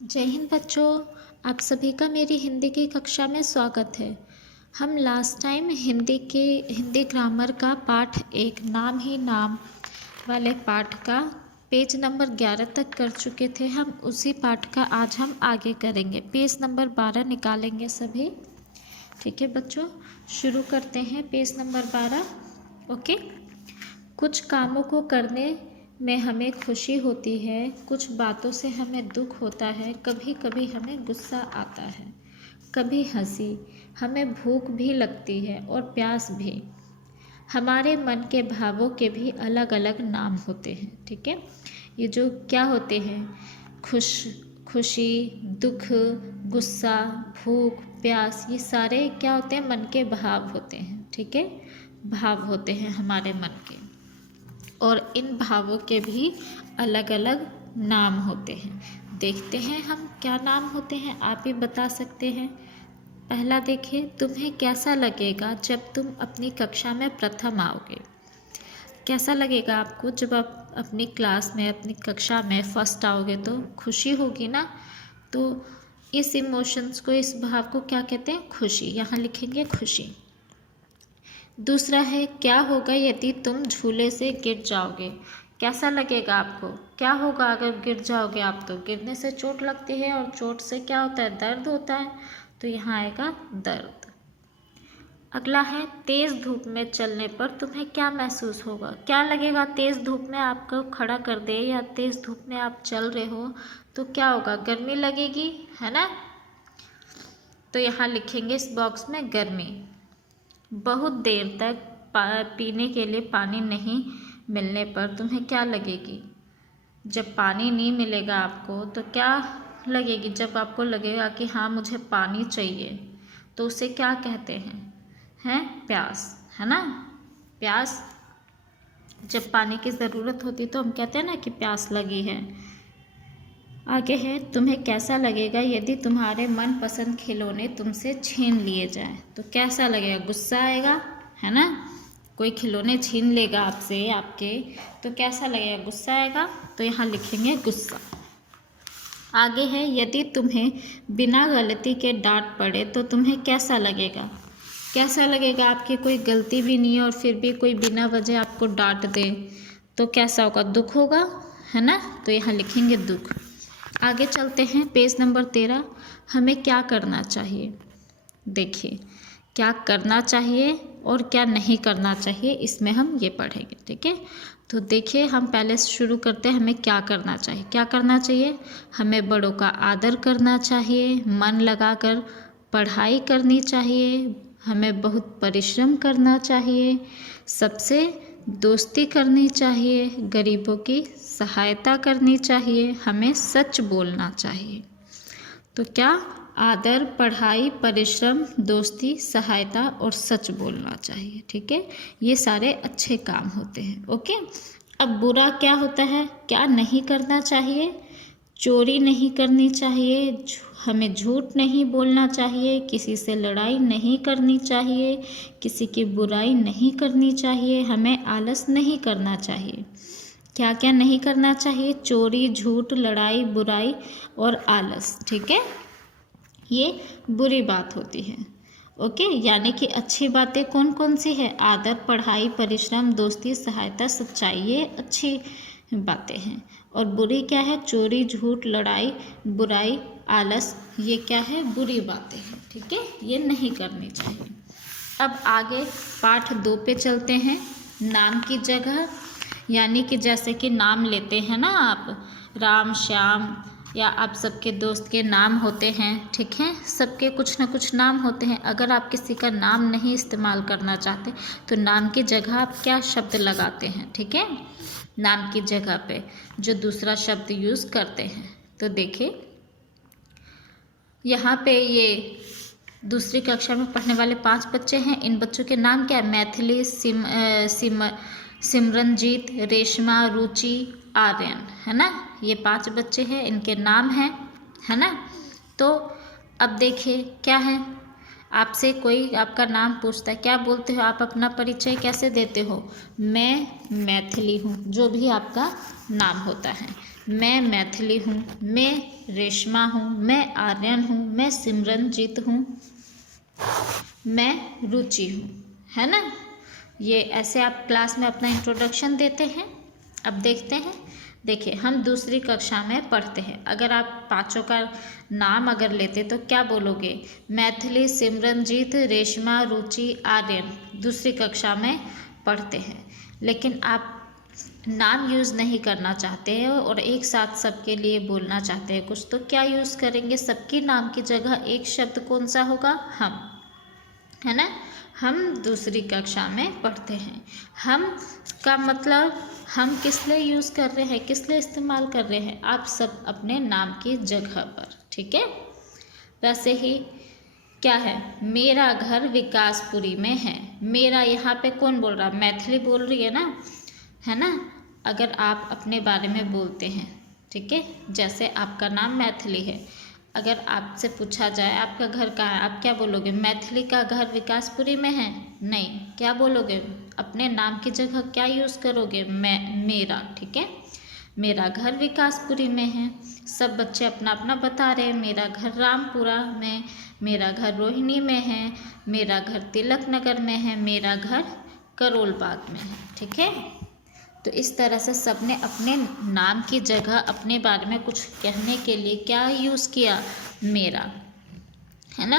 जय हिंद बच्चों। आप सभी का मेरी हिंदी की कक्षा में स्वागत है। हम लास्ट टाइम हिंदी ग्रामर का पाठ 1 नाम ही नाम वाले पाठ का पेज नंबर 11 तक कर चुके थे। हम उसी पाठ का आज हम आगे करेंगे। पेज नंबर 12 निकालेंगे सभी। ठीक है बच्चों, शुरू करते हैं पेज नंबर 12। ओके। कुछ कामों को करने में हमें खुशी होती है, कुछ बातों से हमें दुख होता है, कभी कभी हमें गुस्सा आता है, कभी हंसी, हमें भूख भी लगती है और प्यास भी। हमारे मन के भावों के भी अलग अलग नाम होते हैं। ठीक है, ये जो क्या होते हैं, खुशी, दुख, गुस्सा, भूख, प्यास, ये सारे क्या होते हैं, मन के भाव होते हैं। ठीक है, भाव होते हैं हमारे मन के, और इन भावों के भी अलग अलग नाम होते हैं। देखते हैं हम क्या नाम होते हैं, आप ही बता सकते हैं। पहला देखिए, तुम्हें कैसा लगेगा जब तुम अपनी कक्षा में प्रथम आओगे। कैसा लगेगा आपको जब आप अपनी क्लास में, अपनी कक्षा में फर्स्ट आओगे? तो खुशी होगी ना। तो इस इमोशंस को, इस भाव को क्या कहते हैं? खुशी। यहाँ लिखेंगे खुशी। दूसरा है, क्या होगा यदि तुम झूले से गिर जाओगे। कैसा लगेगा आपको? क्या होगा अगर गिर जाओगे आप? तो गिरने से चोट लगती है, और चोट से क्या होता है? दर्द होता है। तो यहाँ आएगा दर्द। अगला है, तेज़ धूप में चलने पर तुम्हें क्या महसूस होगा। क्या लगेगा? तेज़ धूप में आपको खड़ा कर दे या तेज़ धूप में आप चल रहे हो तो क्या होगा? गर्मी लगेगी, है ना। तो यहाँ लिखेंगे इस बॉक्स में गर्मी। बहुत देर तक पीने के लिए पानी नहीं मिलने पर तुम्हें क्या लगेगी? जब पानी नहीं मिलेगा आपको तो क्या लगेगी? जब आपको लगेगा कि हाँ मुझे पानी चाहिए, तो उसे क्या कहते हैं प्यास, है ना। प्यास, जब पानी की ज़रूरत होती तो हम कहते हैं ना कि प्यास लगी है। आगे है, तुम्हें कैसा लगेगा यदि तुम्हारे मनपसंद खिलौने तुमसे छीन लिए जाएं। तो कैसा लगेगा? गुस्सा आएगा, है ना। कोई खिलौने छीन लेगा आपसे, आपके, तो कैसा लगेगा? गुस्सा आएगा। तो यहाँ लिखेंगे गुस्सा। आगे है, यदि तुम्हें बिना गलती के डांट पड़े तो तुम्हें कैसा लगेगा। कैसा लगेगा? आपकी कोई गलती भी नहीं है और फिर भी कोई बिना वजह आपको डांट दे तो कैसा होगा? दुख होगा, है ना। तो यहाँ लिखेंगे दुख। आगे चलते हैं, पेज नंबर 13। हमें क्या करना चाहिए। देखिए, क्या करना चाहिए और क्या नहीं करना चाहिए, इसमें हम ये पढ़ेंगे। ठीक है, तो देखिए हम पहले से शुरू करते हैं। हमें क्या करना चाहिए? क्या करना चाहिए? हमें बड़ों का आदर करना चाहिए, मन लगाकर पढ़ाई करनी चाहिए, हमें बहुत परिश्रम करना चाहिए, सबसे दोस्ती करनी चाहिए, गरीबों की सहायता करनी चाहिए, हमें सच बोलना चाहिए। तो क्या? आदर, पढ़ाई, परिश्रम, दोस्ती, सहायता और सच बोलना चाहिए। ठीक है, ये सारे अच्छे काम होते हैं। ओके। अब बुरा क्या होता है? क्या नहीं करना चाहिए? चोरी नहीं करनी चाहिए, हमें झूठ नहीं बोलना चाहिए, किसी से लड़ाई नहीं करनी चाहिए, किसी की बुराई नहीं करनी चाहिए, हमें आलस नहीं करना चाहिए। क्या क्या नहीं करना चाहिए? चोरी, झूठ, लड़ाई, बुराई और आलस। ठीक है, ये बुरी बात होती है। ओके, यानी कि अच्छी बातें कौन कौन सी है? आदर, पढ़ाई, परिश्रम, दोस्ती, सहायता, सच्चाई, ये अच्छी बातें हैं। और बुरी क्या है? चोरी, झूठ, लड़ाई, बुराई, आलस, ये क्या है? बुरी बातें हैं। ठीक है, ये नहीं करनी चाहिए। अब आगे पाठ 2 पे चलते हैं। नाम की जगह, यानी कि जैसे कि नाम लेते हैं ना आप, राम, श्याम, या आप सबके दोस्त के नाम होते हैं। ठीक है, सबके कुछ ना कुछ नाम होते हैं। अगर आप किसी का नाम नहीं इस्तेमाल करना चाहते तो नाम की जगह आप क्या शब्द लगाते हैं? ठीक है, नाम की जगह पे जो दूसरा शब्द यूज़ करते हैं। तो देखिए यहाँ पे ये दूसरी कक्षा में पढ़ने वाले 5 बच्चे हैं। इन बच्चों के नाम क्या है? मैथिली, सिमरनजीत, रेशमा, रुचि, आर्यन, है ना। ये 5 बच्चे हैं, इनके नाम हैं, है ना। तो अब देखिए क्या है, आपसे कोई आपका नाम पूछता है, क्या बोलते हो आप? अपना परिचय कैसे देते हो? मैं मैथिली हूँ, जो भी आपका नाम होता है। मैं मैथिली हूँ, मैं रेशमा हूँ, मैं आर्यन हूँ, मैं सिमरनजीत हूँ, मैं रुचि हूँ, है ना। ये ऐसे आप क्लास में अपना इंट्रोडक्शन देते हैं। अब देखते हैं, देखिए हम दूसरी कक्षा में पढ़ते हैं। अगर आप पांचों का नाम अगर लेते तो क्या बोलोगे? मैथिली, सिमरनजीत, रेशमा, रुचि, आर्यन दूसरी कक्षा में पढ़ते हैं। लेकिन आप नाम यूज़ नहीं करना चाहते हैं और एक साथ सबके लिए बोलना चाहते हैं कुछ, तो क्या यूज़ करेंगे? सबके नाम की जगह एक शब्द कौन सा होगा? हम, है ना। हम दूसरी कक्षा में पढ़ते हैं। हम का मतलब हम किस लिए यूज़ कर रहे हैं, किस लिए इस्तेमाल कर रहे हैं? आप सब अपने नाम की जगह पर, ठीक है। वैसे ही क्या है, मेरा घर विकासपुरी में है। मेरा यहाँ पे कौन बोल रहा? मैथिली बोल रही है ना, है ना। अगर आप अपने बारे में बोलते हैं, ठीक है, जैसे आपका नाम मैथिली है, अगर आपसे पूछा जाए आपका घर कहाँ है, आप क्या बोलोगे? मैथिली का घर विकासपुरी में है? नहीं, क्या बोलोगे? अपने नाम की जगह क्या यूज़ करोगे? मैं, मेरा, ठीक है। मेरा घर विकासपुरी में है। सब बच्चे अपना अपना बता रहे हैं। मेरा घर रामपुरा में, मेरा घर रोहिणी में है, मेरा घर तिलक नगर में है, मेरा घर करोल बाग में है, ठीक है। तो इस तरह से सबने अपने नाम की जगह अपने बारे में कुछ कहने के लिए क्या यूज़ किया? मेरा, है ना।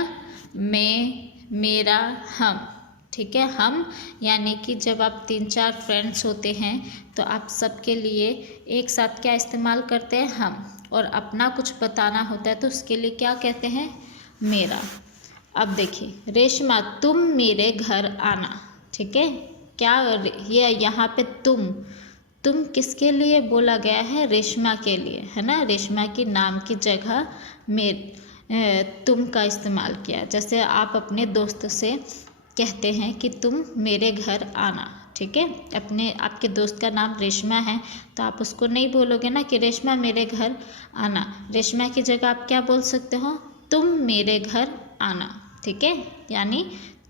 मैं, मेरा, हम, ठीक है। हम यानी कि जब आप 3-4 फ्रेंड्स होते हैं तो आप सबके लिए एक साथ क्या इस्तेमाल करते हैं? हम। और अपना कुछ बताना होता है तो उसके लिए क्या कहते हैं? मेरा। अब देखिए, रेशमा तुम मेरे घर आना, ठीक है। क्या ये यहाँ पे तुम किसके लिए बोला गया है? रेशमा के लिए, है ना। रेशमा की नाम की जगह तुम का इस्तेमाल किया। जैसे आप अपने दोस्त से कहते हैं कि तुम मेरे घर आना, ठीक है। आपके दोस्त का नाम रेशमा है तो आप उसको नहीं बोलोगे ना कि रेशमा मेरे घर आना। रेशमा की जगह आप क्या बोल सकते हो? तुम मेरे घर आना, ठीक है। यानी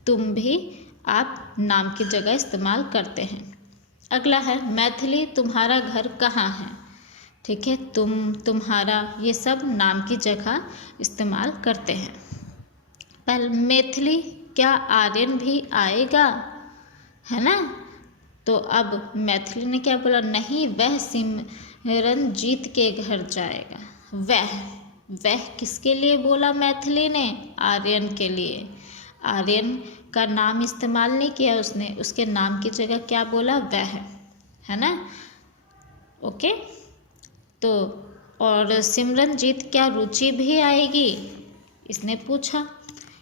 तुम भी आप नाम की जगह इस्तेमाल करते हैं। अगला है मैथिली तुम्हारा घर कहाँ है, ठीक है। तुम, तुम्हारा, ये सब नाम की जगह इस्तेमाल करते हैं। पहले मैथिली, क्या आर्यन भी आएगा, है ना। तो अब मैथिली ने क्या बोला? नहीं, वह सिमरनजीत के घर जाएगा। वह किसके लिए बोला मैथिली ने? आर्यन के लिए। आर्यन का नाम इस्तेमाल नहीं किया उसने, उसके नाम की जगह क्या बोला? वह, है ना। ओके। तो और सिमरनजीत, क्या रुचि भी आएगी? इसने पूछा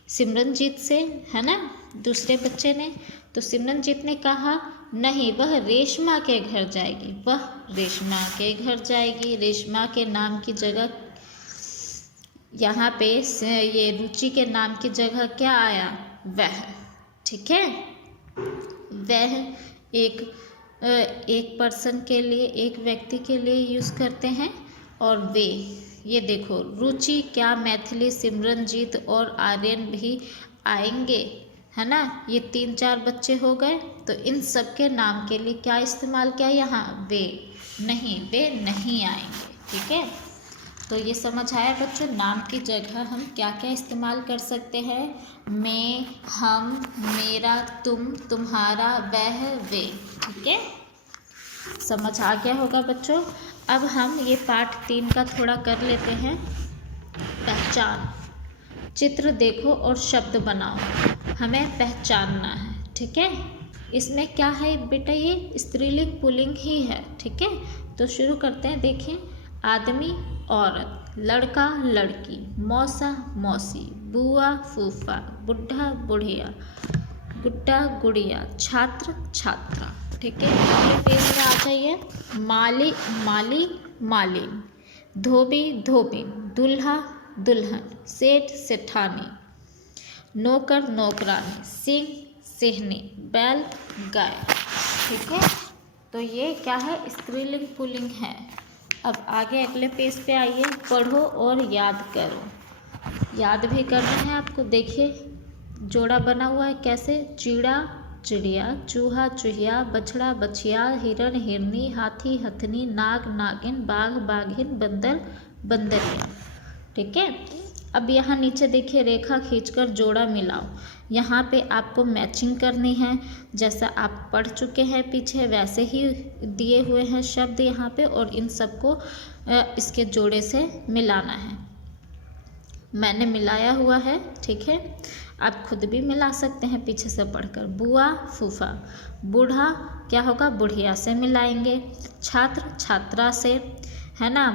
सिमरनजीत से, है ना, दूसरे बच्चे ने। तो सिमरनजीत ने कहा नहीं, वह रेशमा के घर जाएगी। वह रेशमा के घर जाएगी। रेशमा के नाम की जगह यहाँ पे ये रुचि के नाम की जगह क्या आया? वह, ठीक है। वह एक पर्सन के लिए, एक व्यक्ति के लिए यूज़ करते हैं। और वे, ये देखो, रुचि, क्या मैथिली, सिमरनजीत और आर्यन भी आएंगे, है ना। ये 3-4 बच्चे हो गए। तो इन सब के नाम के लिए क्या इस्तेमाल किया यहाँ? वे नहीं आएंगे, ठीक है। तो ये समझ आया बच्चों, नाम की जगह हम क्या क्या इस्तेमाल कर सकते हैं? मैं, हम, मेरा, तुम, तुम्हारा, वह, वे, ठीक है। समझ आ गया होगा बच्चों। अब हम ये पाठ 3 का थोड़ा कर लेते हैं। पहचान, चित्र देखो और शब्द बनाओ। हमें पहचानना है, ठीक है। इसमें क्या है बेटा? ये स्त्रीलिंग पुल्लिंग ही है, ठीक है। तो शुरू करते हैं। देखें, आदमी, औरत, लड़का, लड़की, मौसा, मौसी, बुआ, फूफा, बुढ़ा, बुढ़िया, गुड्डा, गुड़िया, छात्र, छात्रा, ठीक है। अगले पेज में आ जाइए। माली, माली, मालिन, धोबी, धोबिन, दूल्हा, दुल्हन, सेठ, सेठानी, नौकर, नौकरानी, सिंह, सिंहनी, बैल, गाय, ठीक है। तो ये क्या है? स्त्रीलिंग पुल्लिंग है। अब आगे अगले पेज पे आइए। पढ़ो और याद करो। याद भी करना है आपको। देखिए जोड़ा बना हुआ है कैसे? चिड़ा, चिड़िया, चूहा, चूहिया, बछड़ा, बछिया, हिरण, हिरनी, हाथी, हथनी, नाग, नागिन, बाघ, बाघिन, बंदर, बंदरिया। ठीक है। अब यहाँ नीचे देखिए रेखा खींचकर जोड़ा मिलाओ। यहाँ पे आपको मैचिंग करनी है, जैसा आप पढ़ चुके हैं पीछे वैसे ही दिए हुए हैं शब्द यहाँ पे, और इन सबको इसके जोड़े से मिलाना है। मैंने मिलाया हुआ है। ठीक है, आप खुद भी मिला सकते हैं पीछे से पढ़कर। बुआ, फूफा, बूढ़ा क्या होगा, बुढ़िया से मिलाएंगे। छात्र, छात्रा से, है ना,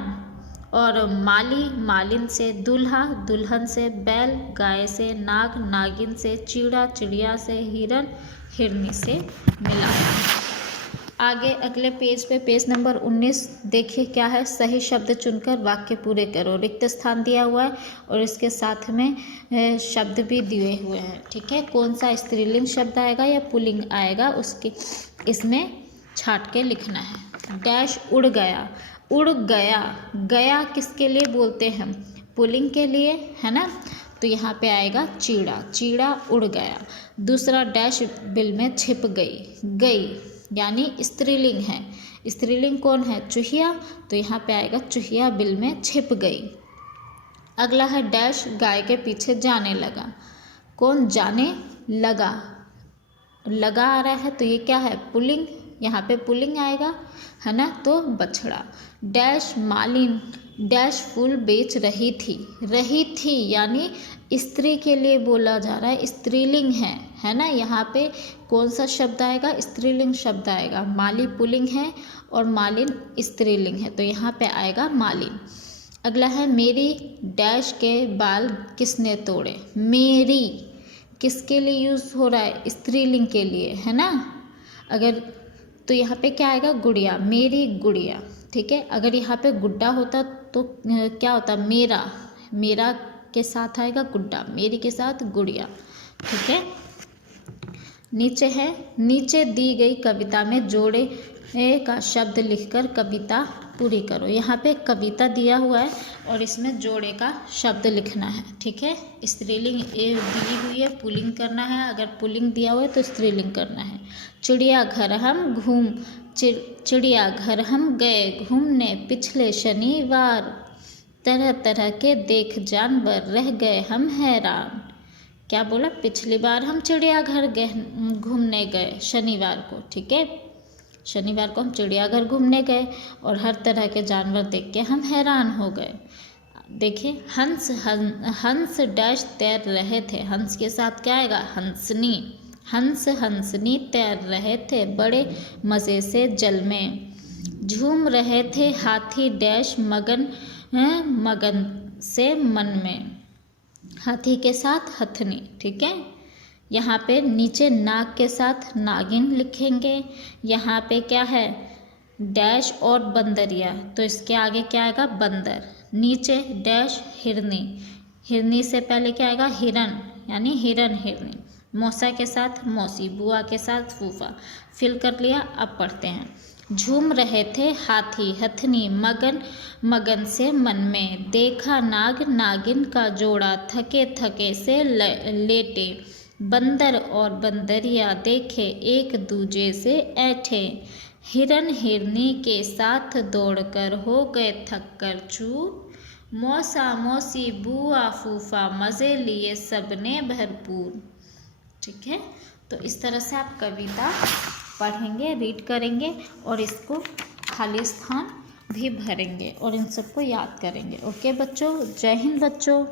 और माली, मालिन से, दूल्हा, दुल्हन से, बैल, गाय से, नाग, नागिन से, चिड़ा, चिड़िया से, हिरन, हिरनी से मिलाना। आगे अगले पेज पे पेज नंबर 19 देखिए क्या है। सही शब्द चुनकर वाक्य पूरे करो। रिक्त स्थान दिया हुआ है और इसके साथ में शब्द भी दिए हुए हैं। ठीक है, कौन सा स्त्रीलिंग शब्द आएगा या पुल्लिंग आएगा उसकी इसमें छाट के लिखना है। डैश, उड़ गया, उड़ गया, गया किसके लिए बोलते हैं, पुल्लिंग के लिए, है ना, तो यहाँ पे आएगा चीड़ा, चीड़ा उड़ गया। दूसरा डैश, बिल में छिप गई, गई यानी स्त्रीलिंग है। स्त्रीलिंग कौन है, चूहिया, तो यहाँ पे आएगा चूहिया बिल में छिप गई। अगला है डैश, गाय के पीछे जाने लगा, कौन जाने लगा, लगा आ रहा है तो ये क्या है, पुल्लिंग, यहाँ पे पुल्लिंग आएगा, है ना, तो बछड़ा। डैश, मालिन, डैश फूल बेच रही थी यानी स्त्री के लिए बोला जा रहा है, स्त्रीलिंग है ना। यहाँ पे कौन सा शब्द आएगा, स्त्रीलिंग शब्द आएगा। माली पुल्लिंग है और मालिन स्त्रीलिंग है, तो यहाँ पे आएगा मालिन। अगला है मेरी डैश के बाल किसने तोड़े, मेरी किसके लिए यूज़ हो रहा है, स्त्रीलिंग के लिए, है ना। अगर तो यहाँ पे क्या आएगा, गुड़िया, मेरी गुड़िया। ठीक है, अगर यहाँ पे गुड्डा होता तो क्या होता, मेरा, मेरा के साथ आएगा गुड्डा, मेरी के साथ गुड़िया। ठीक है, नीचे है, नीचे दी गई कविता में जोड़े का शब्द लिखकर कविता पूरी करो। यहाँ पे कविता दिया हुआ है और इसमें जोड़े का शब्द लिखना है। ठीक है, स्त्रीलिंग दी हुई है, पुल्लिंग करना है, अगर पुल्लिंग दिया हुआ है तो स्त्रीलिंग करना है। चिड़ियाघर हम गए घूमने पिछले शनिवार, तरह तरह के देख जानवर रह गए हम हैरान। क्या बोला, पिछली बार हम चिड़ियाघर घूमने गए शनिवार को। ठीक है, शनिवार को हम चिड़ियाघर घूमने गए और हर तरह के जानवर देख के हम हैरान हो गए। देखिए, हंस डैश तैर रहे थे, हंस के साथ क्या आएगा, हंसनी, हंसनी तैर रहे थे बड़े मज़े से जल में। झूम रहे थे हाथी डैश मगन से मन में, हाथी के साथ हथनी। ठीक है, यहाँ पे नीचे नाग के साथ नागिन लिखेंगे। यहाँ पे क्या है, डैश और बंदरिया, तो इसके आगे क्या आएगा, बंदर। नीचे डैश हिरनी, हिरनी से पहले क्या आएगा, हिरन यानी हिरन, हिरनी। मौसा के साथ मौसी, बुआ के साथ फूफा। फिल कर लिया, अब पढ़ते हैं। झूम रहे थे हाथी हथनी मगन से मन में, देखा नाग नागिन का जोड़ा थके थके से लेटे, बंदर और बंदरिया देखे एक दूजे से ऐठे, हिरन हिरनी के साथ दौड़कर हो गए थक कर चूर, मौसा मौसी बुआ फूफा मज़े लिए सबने भरपूर। ठीक है, तो इस तरह से आप कविता पढ़ेंगे, रीड करेंगे और इसको खाली स्थान भी भरेंगे और इन सबको याद करेंगे। ओके बच्चों, जय हिंद बच्चों।